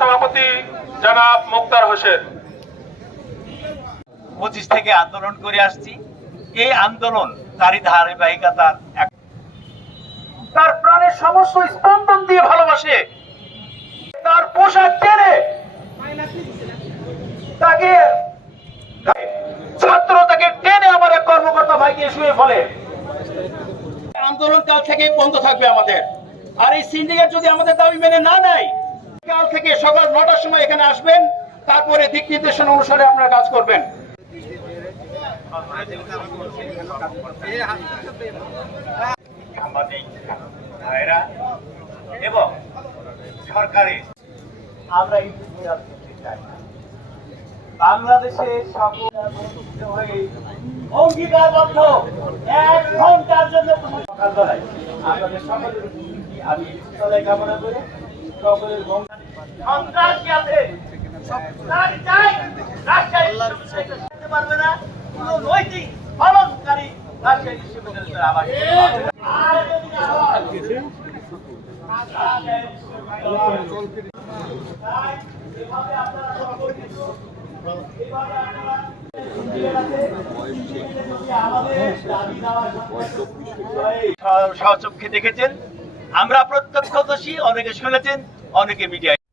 সভাপতি জনাব মুক্তার হোসেন। পঁচিশ থেকে আন্দোলন করে আসছি। এই আন্দোলন তারই ধারাবাহিকতা তার প্রাণের সমস্ত স্পন্দন দিয়ে ভালোবাসে। তার পোশাক কেনে তাকে ছাত্র তাকে টেনে আমার এক কর্মকর্তা ভাইকে শুয়ে ফেলে। আন্দোলন কাল থেকেই বন্ধ থাকবে আমাদের। আর এই সিন্ডিকেট যদি আমাদের দাবি মেনে না নেয়, কাল থেকে সকাল নটার সময় এখানে আসবেন, তারপরে দিক নির্দেশনা অনুসারে আপনারা কাজ করবেন। সাংবাদিক এবং সরকারের, আমরা চাই সকল অঙ্গীকারবদ্ধ এক ঘণ্টার জন্য সকালবেলায় আপনাদের সকলের আমি সবাই কামনা করে? সকলের মঙ্গল। আছে? পারবে না। কোনো নৈতিক পালনকারী রাজশাহী আবার আপনারা সহচক্ষে দেখেছেন? আমরা প্রত্যক্ষদর্শী অনেকে শুনেছেন অনেকে মিডিয়ায়।